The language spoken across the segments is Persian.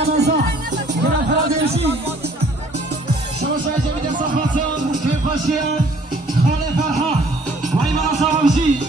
رمضان جناب فرادرشی شما شاید جمعیت صفاتون کیف خاشیان خاله فرحان و ایمان اصابمشی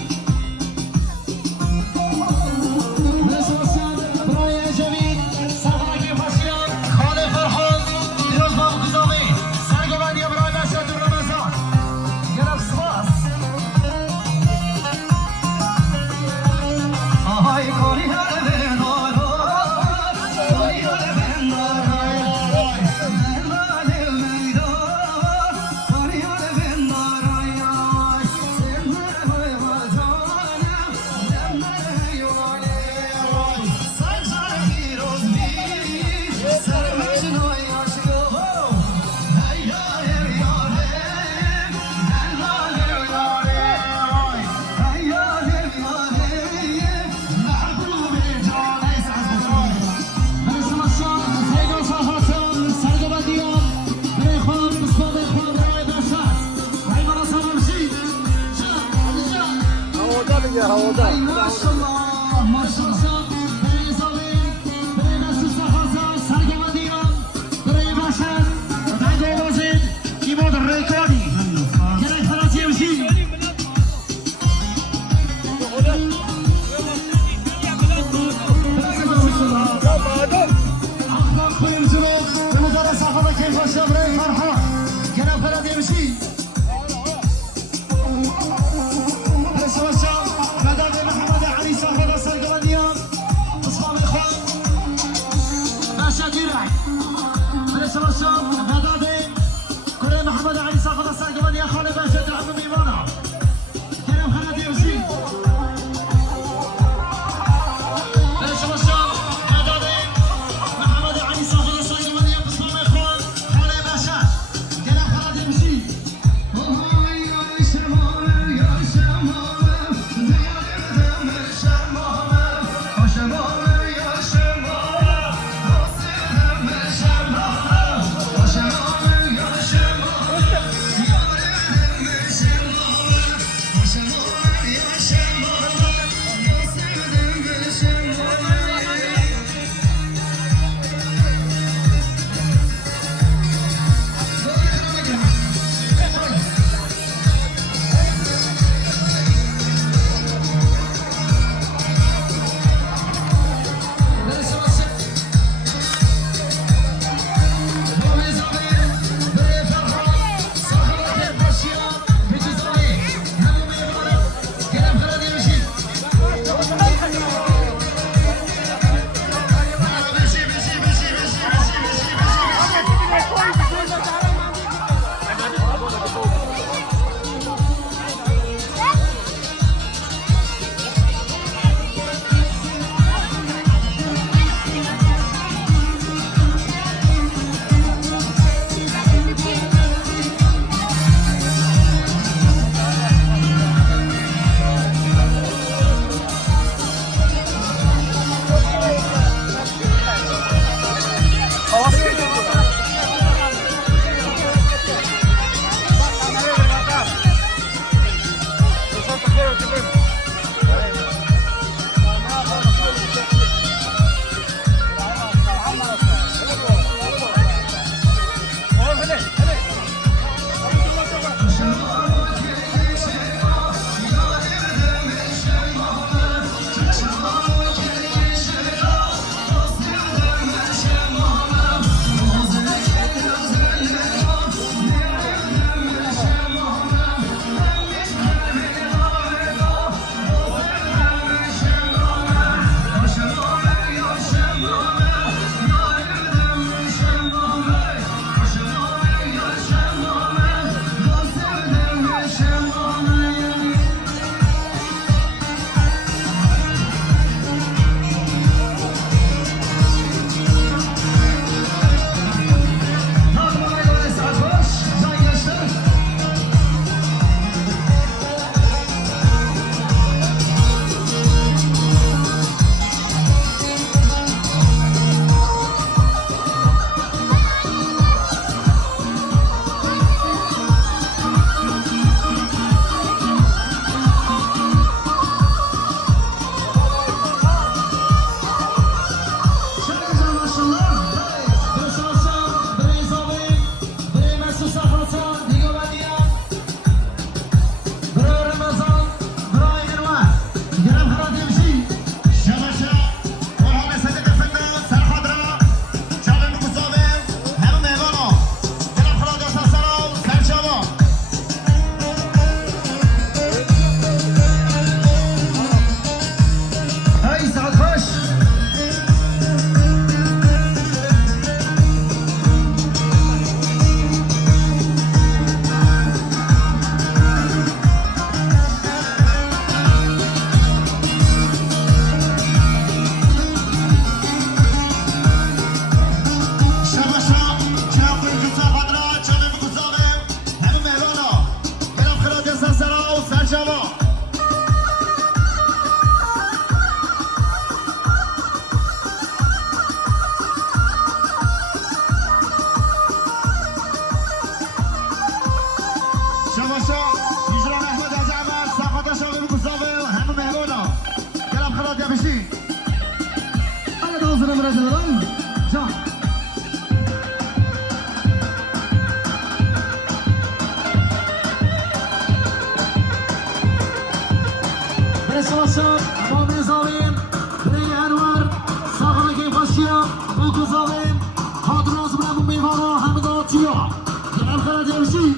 بکوزاویم خادراز برمون میوانا همه داتیا گرم خرد یمشی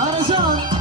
آرشان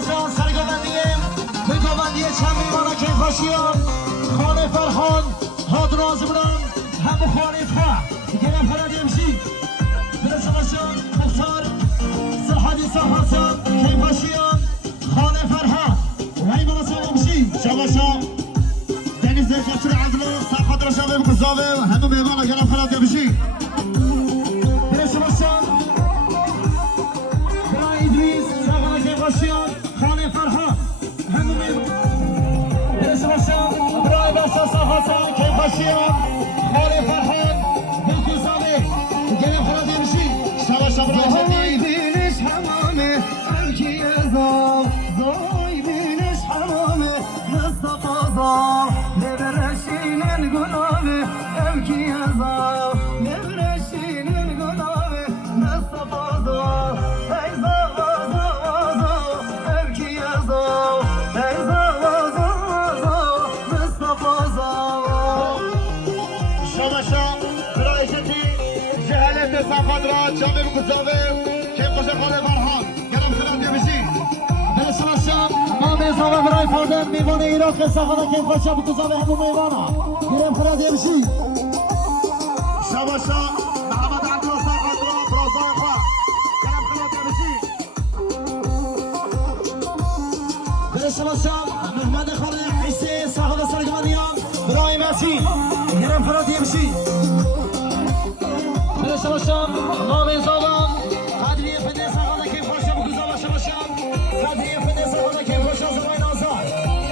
شباشان سرگاوندیم بگاوندی چند میمانه که خوشیان خانه فرحان هادراز بران هم خانه فرح گرم فرد امشی بره شباشان مختار صحادی صحاسان که خوشیان خانه فرحان وی مناسب امشی شباشان دنیز کفتر عدلو صحاد را شبه بکزاوه همه میمانه گرم فرد امشی بره شباشان برای ادریس صحاد که خوشیان خانه فرحان همه میمانه برای بسا صحاسان که خوشیان خانه فرحان بکزاوه گرم فرد امشی شباشان برای جدید بینش حمامه امکی ازام زوی بینش حمامه مصطفى زار لبرشین الگنامه امکی ازام لبرشین الگنامه مصطفى زار ای زوازا امکی ازام ای زوازا مصطفى زار شباشان برای جدید جهالت صحاد را جامعه بکزاوه که خوش خانه فرحان گرم فرد امشی بره شباشان نام اضافه برای فردن میوان ایراق صحاد که خوش بکزاوه همون میوانا گرم فرد امشی شباشان محمد عبدالله صحاد را برازای خواه گرم فرد امشی بره شباشان محمد خانه عیسی صحاد سرگمانیان برای مسیح گرم فرد امشی بره شباشان نام اضافه قدری فده صحاد که خوش بکزاوه شباشان قدری فده صحاد که خوش زبای نازار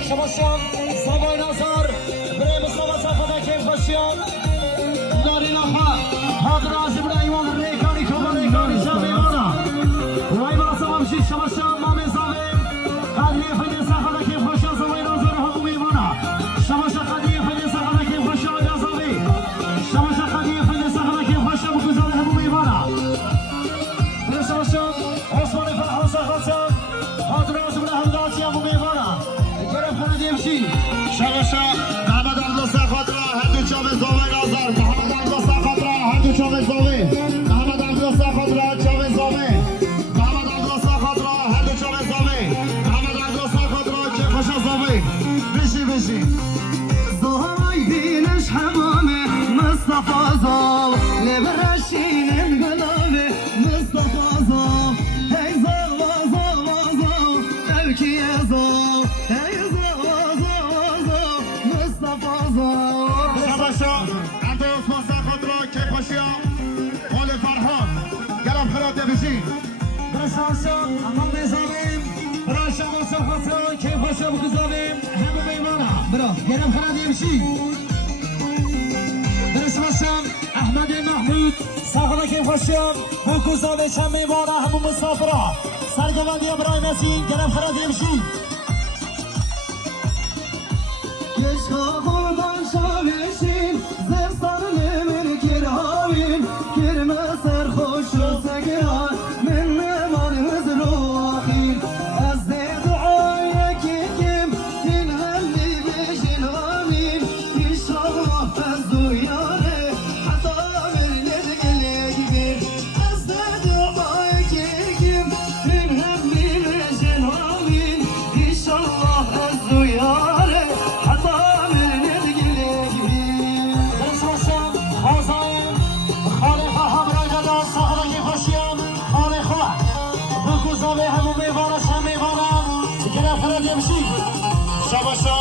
شباشان زبای نازار برای مصطفى صحاد که خوشیان داری نخواه حاضر برای ایمان ریکانی کبا ریکانی شب ایمانا وای با سوامشی شباشان نام اضافه قدری فده صحاد که خوش زبای نازار همون ایمانا شباشان قدری فده صحاد که خوش آجازاوی شباشان قدری فده صحاد که خوش بکزاوه همون ایمانا شباشان عثمان فرحان صحاسان حاضر برای همداتی همون ایمانا گرم فرد امشی شباشان محمد عبدالله صحاد را هر دو چاوه زاوه نازار محمد عبدالله صحاد را هر دو چاوه زاوه محمد عبدالله صحاد را چاوه زاوه محمد عبدالله صحاد را هر دو چاوه زاوه محمد عبدالله صحاد را چه خوش زاوه بشی زوی بینش حمامه مصطفى زار لبرشین الگنامه مصطفى زار ای زوازا امکی ازام ای زوازا مصطفى زار شباشان عبد عثمان صحاد را که خوشیان خانه فرحان گرم خراد بشی شباشان امام نظامیم برای شما صحاسان که خوش بکزاویم همه میمانا برا گرم خراد بشی شباشان احمد محمود صحاد که خوشیان بکزاوه چند میمانا همون مسافرا سرگوندی برای مسیح گرم خراد بشی Keşke buradan şaveşin Zevsanlı min kirhavin Kirme serhoşu segiran Min ne varız ruhin Ez de duaya kikim Min hemli beşin amin İnşallah ez duyare Hatta verler gelekbir Ez de duaya kikim Min hemli beşin amin İnşallah ez duyare شباشا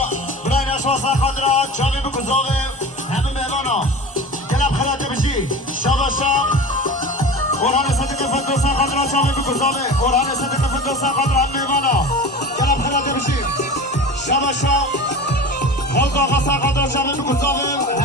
برای نشوا صحاد را چاوی بکزاوه همه میوانا گلب خلاده بشی شباشا قرآن صدق فندو صحاد را چاوی بکزاوه قرآن صدق فندو صحاد را هم میوانا گلب خلاده بشی شباشا حلق آقا صحاد را چاوی بکزاوه